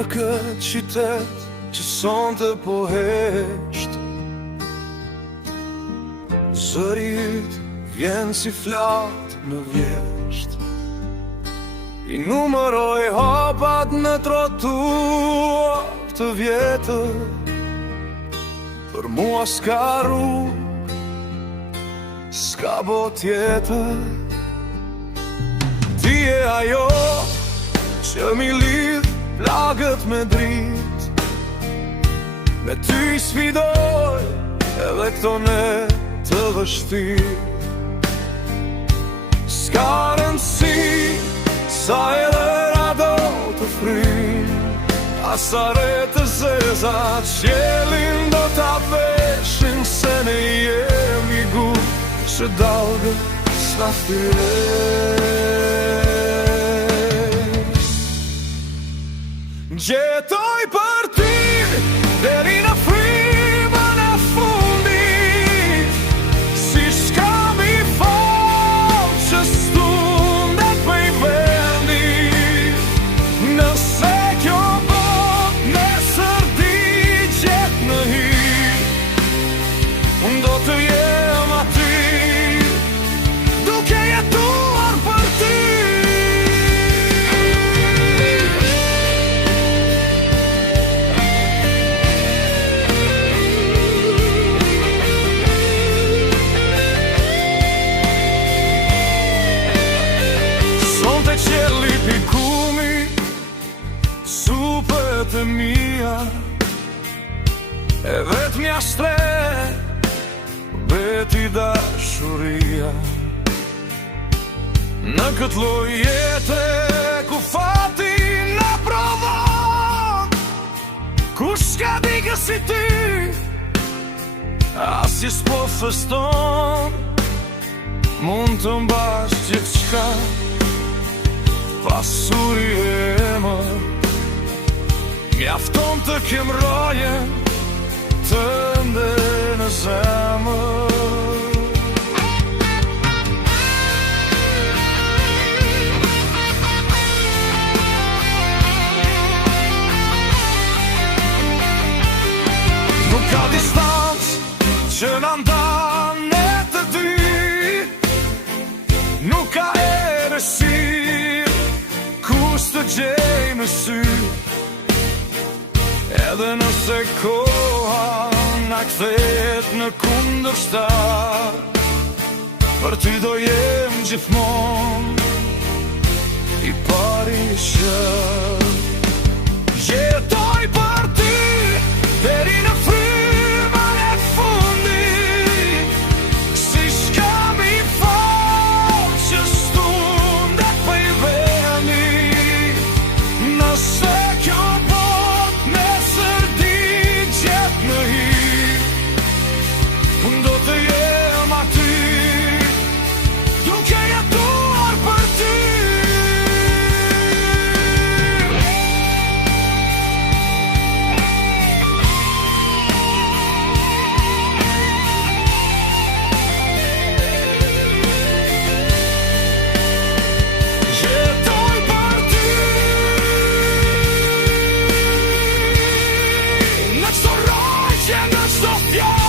Në këtë qytet që sonte po hesht, zëri yt vjen si flatë në vjesht. I numëroj hapat në trotuar të vjetër, për mua s'ka rrugë, s'ka botë tjetër. Ti je ajo që mi lidh plagët me drit, me ty i sfidoj edhe këto ne të vështirë. S'ka rëndësi sa edhe rado të frim, asare të zeza qelin do t'a veshin, se ne jemi gu që dalgë s'na fyre. Gjetoj për ty deri në frymën e fundit, si shkam I fal që stundet pëj vendit. Nëse kjo bot me sërdi gjet në hir, do të jem aty, duke jetuar për ty. Supët e mia e vetëmja shtre, beti dashuria. Në këtë lloj jete ku fati na provon, kush s'ka dikë si ty, asnjë s'po feston. Mund të mbash gjithçka, pasuri e emër, mjafton të kem rojen tënde në zemër. Nuk ka distancë që na ndan ne të dy, nuk ka errësirë kush të gjej në sy. Edhe nëse koha na kthehet në kundërshtar, për ty do jem gjithmonë I pari që jetoj për ty deri në frymën e fundit, si shkam I fal që stundet pëj vendit. Nëse kjo do të jem aty, duke jetuar për ty. Jetoj për ty, në çdo rrugë, në çdo fjalë.